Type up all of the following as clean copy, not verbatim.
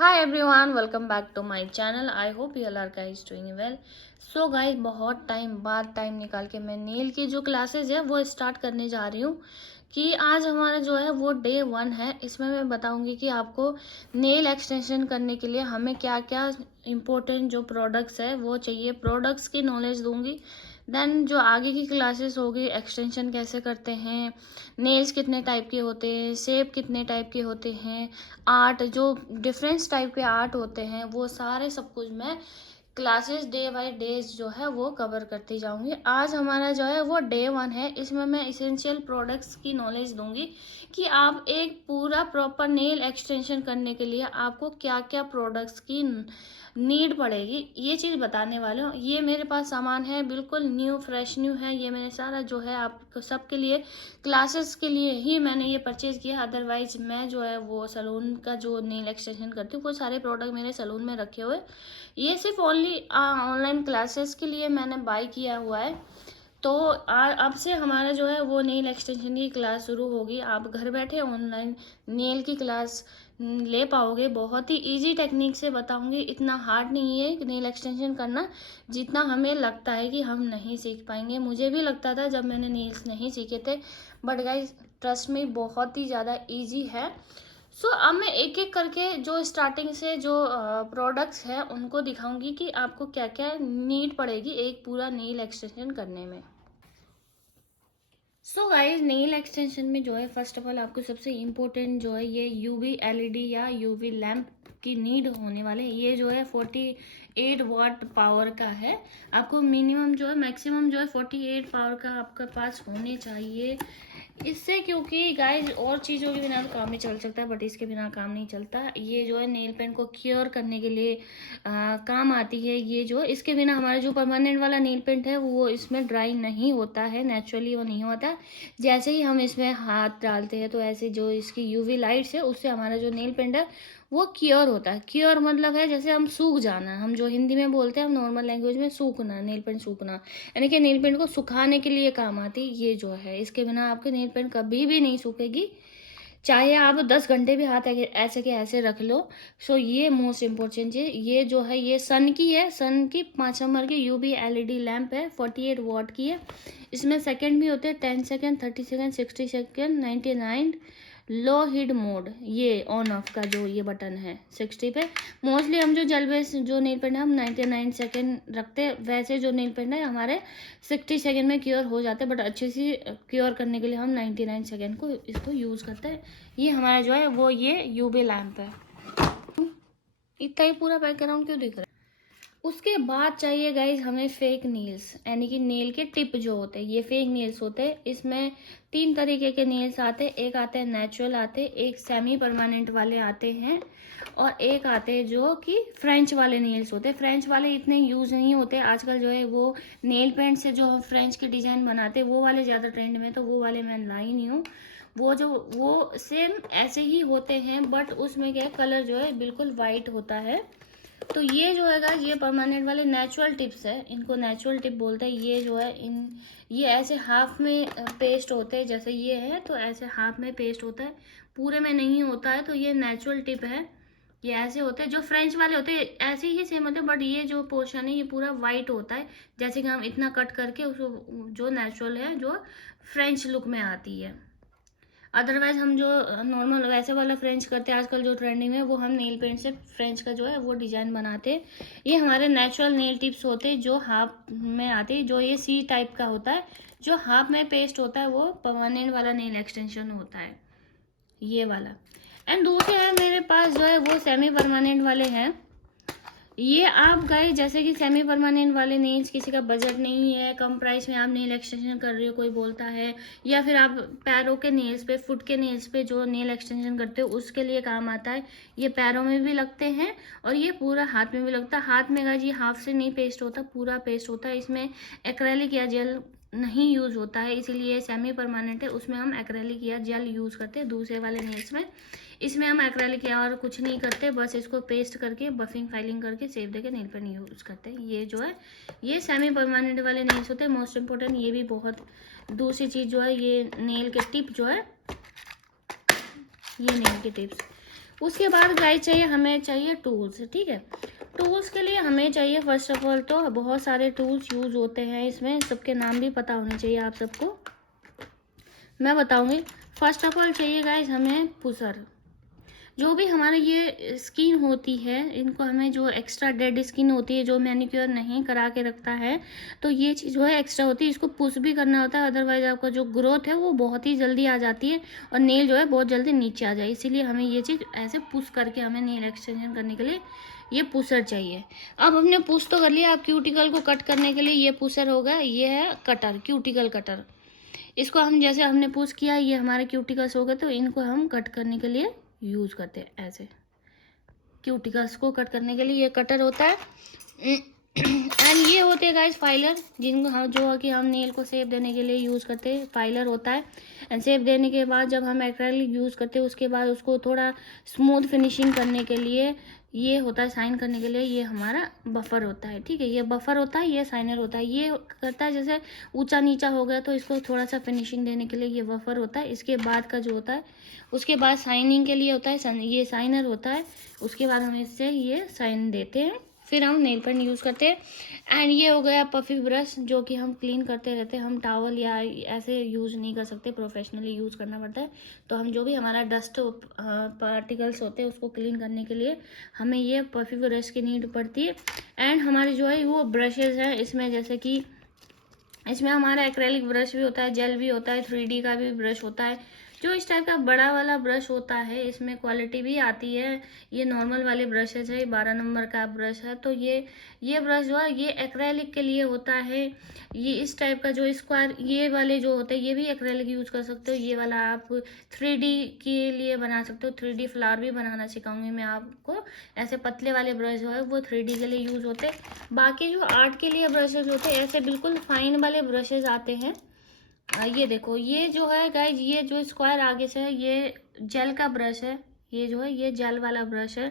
Hi everyone, welcome back to my channel. I hope you all are guys doing well. So guys, बहुत time निकाल के मैं nail की जो classes है वो स्टार्ट करने जा रही हूँ कि आज हमारा जो है वो डे 1 है। इसमें मैं बताऊंगी कि आपको नेल एक्सटेंशन करने के लिए हमें क्या क्या इम्पोर्टेंट जो प्रोडक्ट्स है वो चाहिए, प्रोडक्ट्स की नॉलेज दूंगी। देन जो आगे की क्लासेस होगी, एक्सटेंशन कैसे करते हैं, नेल्स कितने टाइप के होते हैं, शेप कितने टाइप के होते हैं, आर्ट जो डिफरेंस टाइप के आर्ट होते हैं, वो सारे सब कुछ मैं क्लासेस डे बाय डेज जो है वो कवर करती जाऊंगी। आज हमारा जो है वो डे 1 है। इसमें मैं इसेंशियल प्रोडक्ट्स की नॉलेज दूंगी कि आप एक पूरा प्रॉपर नेल एक्सटेंशन करने के लिए आपको क्या क्या प्रोडक्ट्स की नीड पड़ेगी, ये चीज़ बताने वाले हूँ। ये मेरे पास सामान है, बिल्कुल न्यू फ्रेश न्यू है। ये मैंने सारा जो है आप सबके लिए क्लासेस के लिए ही मैंने ये परचेज किया। अदरवाइज मैं जो है वो सलून का जो नेल एक्सटेंशन करती हूँ वो सारे प्रोडक्ट मेरे सलून में रखे हुए। ये सिर्फ ओनली ऑनलाइन क्लासेस के लिए मैंने बाय किया हुआ है। तो अब से हमारा जो है वो नेल एक्सटेंशन की क्लास शुरू होगी। आप घर बैठे ऑनलाइन नेल की क्लास ले पाओगे। बहुत ही इजी टेक्निक से बताऊंगी, इतना हार्ड नहीं है नेल एक्सटेंशन करना जितना हमें लगता है कि हम नहीं सीख पाएंगे। मुझे भी लगता था जब मैंने नेल्स नहीं सीखे थे, बट गाइस ट्रस्ट में बहुत ही ज़्यादा ईजी है। अब मैं एक एक करके जो स्टार्टिंग से जो प्रोडक्ट्स हैं उनको दिखाऊंगी कि आपको क्या क्या नीड पड़ेगी एक पूरा नेल एक्सटेंशन करने में। गाइस, नेल एक्सटेंशन में जो है फर्स्ट ऑफ ऑल आपको सबसे इम्पोर्टेंट जो है ये यूवी एलईडी या यूवी लैम्प की नीड होने वाले। ये जो है 48 वाट पावर का है। आपको मिनिमम जो है मैक्सिमम जो है 48 पावर का आपके पास होने चाहिए। इससे क्योंकि गाइस और चीज़ों के बिना तो काम नहीं चल सकता, बट इसके बिना काम नहीं चलता। ये जो है नेल पेंट को क्योर करने के लिए काम आती है। ये जो इसके बिना हमारा जो परमानेंट वाला नेल पेंट है वो इसमें ड्राई नहीं होता है, नेचुरली वो नहीं होता। जैसे ही हम इसमें हाथ डालते हैं तो ऐसे जो इसकी यूवी लाइट्स है उससे हमारा जो नेल पेंट है वो क्योर होता है। क्योर मतलब है जैसे हम सूख जाना, हम जो हिंदी में बोलते हैं, हम नॉर्मल लैंग्वेज में सूखना, नेल पेंट सूखना, यानी कि नेल पेंट को सुखाने के लिए काम आती है। ये जो है इसके बिना आपके नेल पेंट कभी भी नहीं सूखेगी, चाहे आप 10 घंटे भी हाथ ऐसे के ऐसे रख लो। ये मोस्ट इम्पोर्टेंट चीज ये जो है ये सन की है, सन की 5 नंबर की यूवी एलईडी लैंप है, 48 वॉट की है। इसमें सेकंड भी होते हैं, 10 second, 30 second, 60 second, 99। Low heat mode, ये ऑन ऑफ का जो ये बटन है 60 पे। मोस्टली हम जो जेल बेस जो नेल पेंट है हम 99 सेकंड रखते हैं, वैसे जो नेल पेंट है हमारे 60 सेकंड में क्योर हो जाते हैं, बट अच्छे से क्योर करने के लिए हम 99 सेकंड को इसको यूज़ करते हैं। ये हमारा जो है वो ये यूवी लैम्प है। इतना ही पूरा बैकग्राउंड क्यों दिख रहा है? उसके बाद चाहिए गाइज हमें फेक नील्स, यानी कि नेल के टिप जो होते हैं, ये फेक नील्स होते हैं। इसमें 3 तरीके के नील्स आते हैं। एक आते हैं नेचुरल आते हैं, एक सेमी परमानेंट वाले आते हैं, और एक आते हैं जो कि फ्रेंच वाले नेल्स होते हैं। फ्रेंच वाले इतने यूज़ नहीं होते आजकल, जो है वो नेल पेंट से जो फ्रेंच के डिज़ाइन बनाते हैं वो वाले ज़्यादा ट्रेंड में, तो वो वाले मैं लाई नहीं हूँ। वो सेम ऐसे ही होते हैं, बट उसमें क्या कलर जो है बिल्कुल वाइट होता है। तो ये जो है गाइस ये परमानेंट वाले नेचुरल टिप्स है, इनको नेचुरल टिप बोलते हैं। ये जो है ये ऐसे हाफ में पेस्ट होते हैं, जैसे ये है तो ऐसे हाफ में पेस्ट होता है, पूरे में नहीं होता है। तो ये नेचुरल टिप है। ये ऐसे होते हैं, जो फ्रेंच वाले होते हैं ऐसे ही सेम होते हैं, बट ये जो पोर्शन है ये पूरा वाइट होता है, जैसे कि हम इतना कट करके उसको जो नेचुरल है जो फ्रेंच लुक में आती है। अदरवाइज हम जो नॉर्मल वैसे वाला फ्रेंच करते हैं आजकल जो ट्रेंडिंग में, वो हम नेल पेंट से फ्रेंच का जो है वो डिजाइन बनाते हैं। ये हमारे नेचुरल नेल टिप्स होते हैं जो हाफ में आते हैं। जो ये सी टाइप का होता है, जो हाफ में पेस्ट होता है, वो परमानेंट वाला नेल एक्सटेंशन होता है, ये वाला। एंड दूसरे है मेरे पास जो है वो सेमी परमानेंट वाले हैं। ये आप गए जैसे कि सेमी परमानेंट वाले नेल्स, किसी का बजट नहीं है, कम प्राइस में आप नेल एक्सटेंशन कर रहे हो कोई बोलता है, या फिर आप पैरों के नेल्स पे, फुट के नेल्स पे जो नेल एक्सटेंशन करते हो उसके लिए काम आता है। ये पैरों में भी लगते हैं और ये पूरा हाथ में भी लगता है। हाथ में गाइस ये हाफ से नहीं पेस्ट होता, पूरा पेस्ट होता है। इसमें एक्रेलिक या जेल नहीं यूज होता है, इसीलिए सेमी परमानेंट है, उसमें हम एक्रेलिक या जेल यूज करते हैं। दूसरे वाले नेल्स में इसमें हम एक्रेलिक या और कुछ नहीं करते, बस इसको पेस्ट करके बफिंग फाइलिंग करके सेव देके नेल पेंट यूज़ करते हैं। ये जो है ये सेमी परमानेंट वाले नेल्स होते हैं। मोस्ट इम्पोर्टेंट ये भी बहुत। दूसरी चीज़ जो है ये नेल के टिप जो है, ये नेल के टिप्स उसके बाद गाइस हमें चाहिए टूल्स, ठीक है। टूल्स के लिए हमें चाहिए फर्स्ट ऑफ ऑल तो बहुत सारे टूल्स यूज़ होते हैं इसमें, सबके नाम भी पता होने चाहिए आप सबको, मैं बताऊंगी। फर्स्ट ऑफ ऑल चाहिए गाइस हमें पुसर। जो भी हमारे ये स्किन होती है, इनको हमें जो एक्स्ट्रा डेड स्किन होती है, जो मैनिक्योर नहीं करा के रखता है, तो ये चीज़ जो है एक्स्ट्रा होती है, इसको पुश भी करना होता है, अदरवाइज आपका जो ग्रोथ है वो बहुत ही जल्दी आ जाती है और नेल जो है बहुत जल्दी नीचे आ जाए। इसीलिए हमें ये चीज़ ऐसे पुश करके हमें नेल एक्सटेंशन करने के लिए ये पुशर चाहिए। अब हमने पुश तो कर लिया, अब क्यूटिकल को कट करने के लिए ये पुशर होगा, ये है कटर, क्यूटिकल कटर। इसको हम जैसे हमने पुश किया, ये हमारे क्यूटिकल्स हो गए, तो इनको हम कट करने के लिए यूज़ करते हैं। ऐसे क्यूटिकल्स को कट करने के लिए ये कटर होता है। एंड ये होते हैं गाइस फाइलर, जिनको हम जो कि हम नेल को शेप देने के लिए यूज़ करते हैं, फाइलर होता है। एंड शेप देने के बाद जब हम एक्रेलिक यूज़ करते हैं, उसके बाद उसको थोड़ा स्मूथ फिनिशिंग करने के लिए ये होता है, साइन करने के लिए ये हमारा बफर होता है, ठीक है। ये बफर होता है, ये साइनर होता है। ये करता है जैसे ऊंचा नीचा हो गया तो इसको थोड़ा सा फिनिशिंग देने के लिए ये बफर होता है। इसके बाद का जो होता है, उसके बाद साइनिंग के लिए होता है, ये साइनर होता है। उसके बाद हम इससे ये साइन देते हैं, फिर हम नेल पेंट यूज़ करते हैं। एंड ये हो गया पफी ब्रश, जो कि हम क्लीन करते रहते हैं। हम टॉवल या ऐसे यूज़ नहीं कर सकते, प्रोफेशनली यूज़ करना पड़ता है। तो हम जो भी हमारा डस्ट पार्टिकल्स होते हैं उसको क्लीन करने के लिए हमें ये पफी ब्रश की नीड पड़ती है। एंड हमारे जो है वो ब्रशेज़ हैं, इसमें जैसे कि इसमें हमारा एक्रेलिक ब्रश भी होता है, जेल भी होता है, 3D का भी ब्रश होता है। जो इस टाइप का बड़ा वाला ब्रश होता है, इसमें क्वालिटी भी आती है। ये नॉर्मल वाले ब्रशेज है, 12 नंबर का ब्रश है। तो ये ब्रश जो है ये एक्रेलिक के लिए होता है। ये इस टाइप का जो स्क्वायर ये वाले जो होते हैं, ये भी एक्रेलिक यूज़ कर सकते हो। ये वाला आप 3D के लिए बना सकते हो, 3D फ्लावर भी बनाना सिखाऊंगी मैं आपको। ऐसे पतले वाले ब्रश जो है वो 3D के लिए यूज़ होते हैं। बाकी जो आर्ट के लिए ब्रशेज होते हैं, ऐसे बिल्कुल फाइन वाले ब्रशेज आते हैं। ये देखो, ये जो है गाइज, ये जो स्क्वायर आगे से है ये जेल का ब्रश है। ये जो है ये जेल वाला ब्रश है।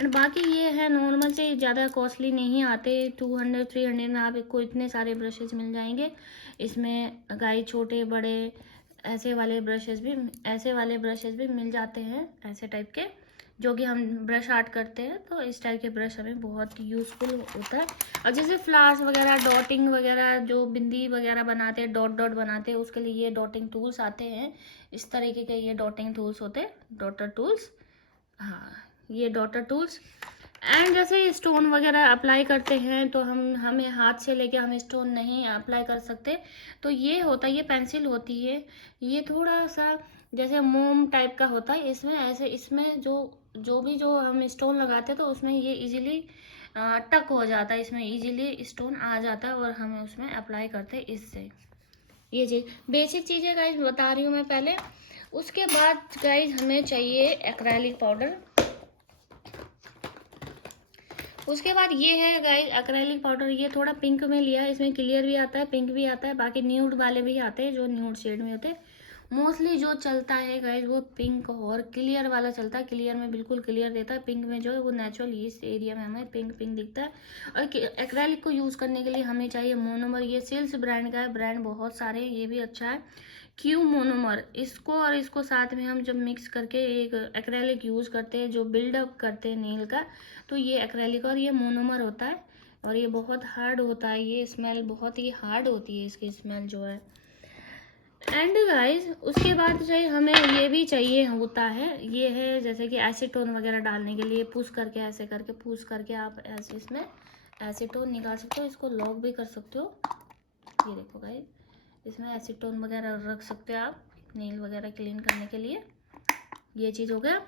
एंड बाकी ये है नॉर्मल से, ज़्यादा कॉस्टली नहीं आते, 200-300 में आपको इतने सारे ब्रशेज मिल जाएंगे। इसमें गाइज छोटे बड़े ऐसे वाले ब्रशेज भी मिल जाते हैं, ऐसे टाइप के, जो कि हम ब्रश आर्ट करते हैं। तो इस टाइप के ब्रश हमें बहुत यूज़फुल होता है। और जैसे फ्लावर्स वगैरह, डॉटिंग वगैरह, जो बिंदी वगैरह बनाते हैं, डॉट डॉट बनाते हैं, उसके लिए ये डॉटिंग टूल्स आते हैं। इस तरीके के ये डॉटिंग टूल्स होते हैं, डॉटर टूल्स। हाँ, ये डॉटर टूल्स। एंड जैसे स्टोन वगैरह अप्लाई करते हैं तो हमें हाथ से लेके हम स्टोन नहीं अप्लाई कर सकते। तो ये होता है, ये पेंसिल होती है, ये थोड़ा सा जैसे मोम टाइप का होता है। इसमें ऐसे, इसमें जो हम स्टोन लगाते हैं तो उसमें ये इजीली टक हो जाता है, इसमें इजीली स्टोन आ जाता है और हमें उसमें अप्लाई करते हैं इससे। ये चीज़ बेसिक चीज़ें गाइज बता रही हूँ मैं पहले। उसके बाद गाइज हमें चाहिए एक्रेलिक पाउडर। उसके बाद ये है गाइस एक्रेलिक पाउडर, ये थोड़ा पिंक में लिया है। इसमें क्लियर भी आता है, पिंक भी आता है, बाकी न्यूड वाले भी आते हैं, जो न्यूड शेड में होते हैं। मोस्टली जो चलता है गाइस वो पिंक और क्लियर वाला चलता है। क्लियर में बिल्कुल क्लियर देता है, पिंक में जो है वो नेचुरल इस एरिया में हमें पिंक पिंक दिखता है। और एक्रेलिक को यूज़ करने के लिए हमें चाहिए मोनोमर। ये सिल्स ब्रांड का है, ब्रांड बहुत सारे हैं, ये भी अच्छा है। क्यू मोनोमर, इसको और इसको साथ में हम जब मिक्स करके एक एक्रेलिक यूज़ करते हैं, जो बिल्डअप करते हैं नेल का, तो ये एक्रेलिक और ये मोनोमर होता है। और ये बहुत हार्ड होता है, ये स्मेल बहुत ही हार्ड होती है इसकी स्मेल जो है। एंड गाइस उसके बाद चाहिए हमें ये भी चाहिए होता है, ये है जैसे कि एसीटोन वगैरह डालने के लिए, पुश करके ऐसे करके पुश करके आप ऐसे इसमें एसीटोन निकाल सकते हो। इसको लॉक भी कर सकते हो, ये देखो गाइस, इसमें एसीटोन वगैरह रख सकते हो आप नेल वगैरह क्लीन करने के लिए। ये चीज़ हो गया।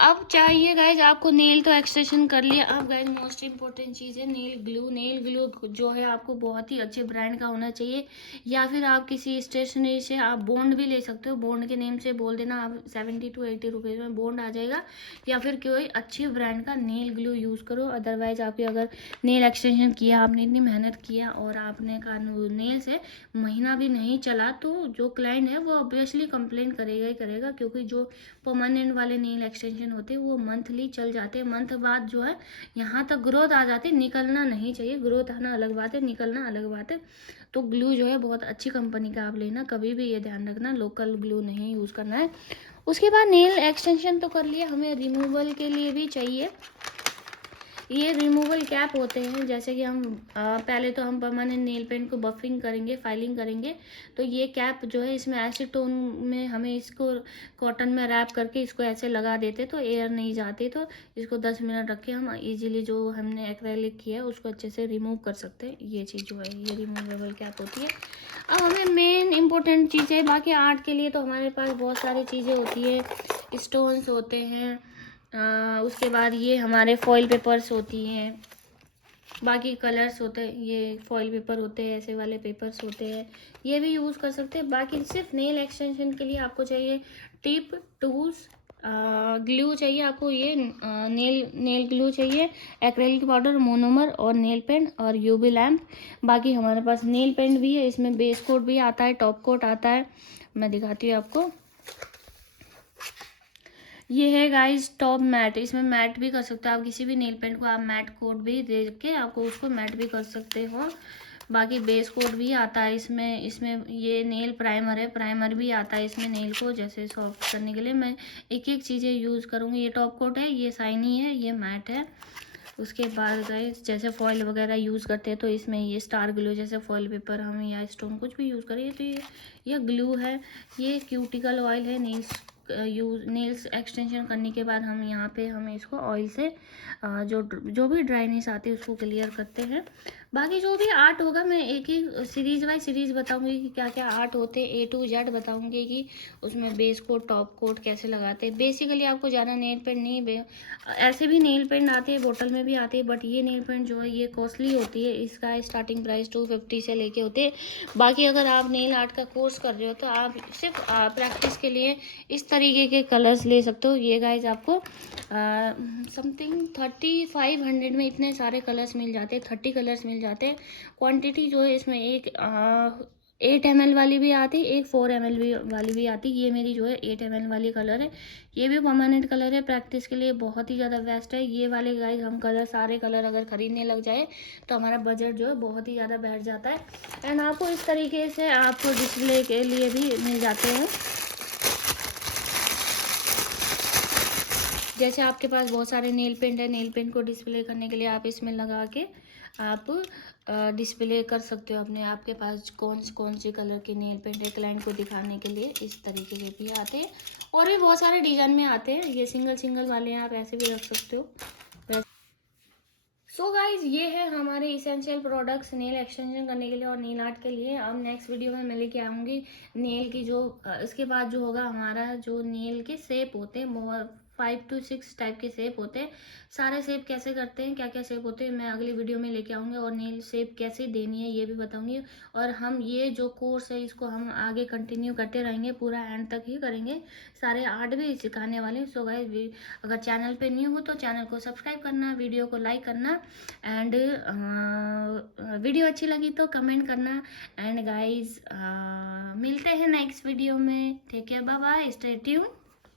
अब चाहिए गाइज आपको, नेल तो एक्सटेंशन कर लिया। अब गाइज मोस्ट इंपॉर्टेंट चीज़ है नेल ग्लू। नेल ग्लू जो है आपको बहुत ही अच्छे ब्रांड का होना चाहिए, या फिर आप किसी स्टेशनरी से आप बॉन्ड भी ले सकते हो। बॉन्ड के नेम से बोल देना, आप 70 to 80 रुपीज़ में बॉन्ड आ जाएगा। या फिर कोई अच्छी ब्रांड का नेल ग्लू यूज़ करो। अदरवाइज आपकी अगर नेल एक्सटेंशन किया, आपने इतनी मेहनत किया और आपने का नेल से महीना भी नहीं चला, तो जो क्लाइंट है वो ऑब्वियसली कंप्लेन करेगा ही करेगा, क्योंकि जो परमानेंट वाले नेल एक्सटेंशन एक्सटेंशन होते हैं वो मंथली चल जाते हैं, मंथ बाद जो है यहाँ तक ग्रोथ आ जाती है, निकलना नहीं चाहिए, ग्रोथ आना अलग बात है, निकलना अलग बात है। तो ग्लू जो है बहुत अच्छी कंपनी का आप लेना, कभी भी ये ध्यान रखना लोकल ग्लू नहीं यूज़ करना है। उसके बाद नेल एक्सटेंशन तो कर लिया, हमें रिमूवल के लिए भी चाहिए ये रिमूवल कैप होते हैं। जैसे कि हम पहले तो हम परमानेंट नेल पेंट को बफिंग करेंगे, फाइलिंग करेंगे, तो ये कैप जो है इसमें एसीटोन में हमें इसको कॉटन में रैप करके इसको ऐसे लगा देते तो एयर नहीं जाती, तो इसको 10 मिनट रख के हम इजीली जो हमने एक्रेलिक किया है उसको अच्छे से रिमूव कर सकते हैं। ये चीज़ जो है ये रिमूवेबल कैप होती है। अब हमें मेन इंपॉर्टेंट चीज़ है, बाकी आर्ट के लिए तो हमारे पास बहुत सारी चीज़ें होती है, स्टोन्स होते हैं, उसके बाद ये हमारे फॉइल पेपर्स होती हैं, बाकी कलर्स होते हैं, ये फॉइल पेपर होते हैं, ऐसे वाले पेपर्स होते हैं, ये भी यूज़ कर सकते हैं। बाकी सिर्फ नेल एक्सटेंशन के लिए आपको चाहिए टिप, टूल्स, ग्लू चाहिए आपको, ये नेल ग्लू चाहिए, एक्रेलिक पाउडर, मोनोमर और नेल पेंट और यूवी लैम्प। बाकी हमारे पास नेल पेंट भी है, इसमें बेस कोट भी आता है, टॉप कोट आता है, मैं दिखाती हूँ आपको। ये है गाइस टॉप मैट, इसमें मैट भी कर सकते हो आप, किसी भी नेल पेंट को आप मैट कोट भी दे के आपको उसको मैट भी कर सकते हो। बाकी बेस कोट भी आता है इसमें ये नेल प्राइमर है, प्राइमर भी आता है इसमें नेल को जैसे सॉफ्ट करने के लिए। मैं एक एक चीज़ें यूज़ करूँगी। ये टॉप कोट है, ये शाइनी है, ये मैट है। उसके बाद गाइस जैसे फॉइल वगैरह यूज़ करते हैं तो इसमें ये स्टार ग्लू जैसे फॉइल पेपर हम या स्टोन कुछ भी यूज़ करें तो ये ग्लू है। ये क्यूटिकल ऑयल है, नेल्स एक्सटेंशन करने के बाद हम यहाँ पे हमें इसको ऑयल से जो भी ड्राइनेस आती है उसको क्लियर करते हैं। बाकी जो भी आर्ट होगा मैं एक ही सीरीज बाय सीरीज बताऊंगी कि क्या क्या आर्ट होते हैं, A to Z बताऊंगी कि उसमें बेस कोट टॉप कोट कैसे लगाते हैं। बेसिकली आपको ज़्यादा नेल पेंट नहीं, ऐसे भी नेल पेंट आते हैं, बोतल में भी आते हैं, बट ये नेल पेंट जो है ये कॉस्टली होती है, इसका स्टार्टिंग प्राइस 250 से लेके होते हैं। बाकी अगर आप नेल आर्ट का कोर्स कर रहे हो तो आप सिर्फ प्रैक्टिस के लिए इस तरीके के कलर्स ले सकते हो। ये गाइज आपको समथिंग 3500 में इतने सारे कलर्स मिल जाते हैं, 30 कलर्स मिल जाते हैं। क्वांटिटी जो है इसमें एक 8 ml वाली भी आती है, एक 4 ml वाली भी आती है। ये मेरी जो है 8 ml वाली कलर है, ये भी परमानेंट कलर है, प्रैक्टिस के लिए बहुत ही ज़्यादा बेस्ट है। ये वाले गाइज हम सारे कलर अगर ख़रीदने लग जाए तो हमारा बजट जो है बहुत ही ज़्यादा बैठ जाता है। एंड आपको इस तरीके से आपको डिस्प्ले के लिए भी मिल जाते हैं। जैसे आपके पास बहुत सारे नेल पेंट है, नेल पेंट को डिस्प्ले करने के लिए आप इसमें लगा के आप डिस्प्ले कर सकते हो अपने। आपके पास कौन सी कलर के नेल पेंट है क्लाइंट को दिखाने के लिए, इस तरीके के भी आते हैं और भी बहुत सारे डिज़ाइन में आते हैं। ये सिंगल वाले हैं, आप ऐसे भी रख सकते हो। सो गाइज ये है हमारे इसेंशियल प्रोडक्ट्स नेल एक्सटेंशन करने के लिए और नेल आर्ट के लिए। अब नेक्स्ट वीडियो में मैं लेके आऊँगी नेल की जो इसके बाद जो होगा हमारा जो नेल के शेप होते हैं, 5 to 6 टाइप के शेप होते हैं। सारे शेप कैसे करते हैं, क्या क्या शेप होते हैं, मैं अगली वीडियो में लेके आऊँगी और नेल शेप कैसे देनी है ये भी बताऊँगी। और हम ये जो कोर्स है इसको हम आगे कंटिन्यू करते रहेंगे, पूरा एंड तक ही करेंगे, सारे आर्ट भी सिखाने वाले हैं। सो गाइस अगर चैनल पे न्यू हो तो चैनल को सब्सक्राइब करना, वीडियो को लाइक करना एंड वीडियो अच्छी लगी तो कमेंट करना। एंड गाइज मिलते हैं नेक्स्ट वीडियो में, take care, bye bye, stay tune.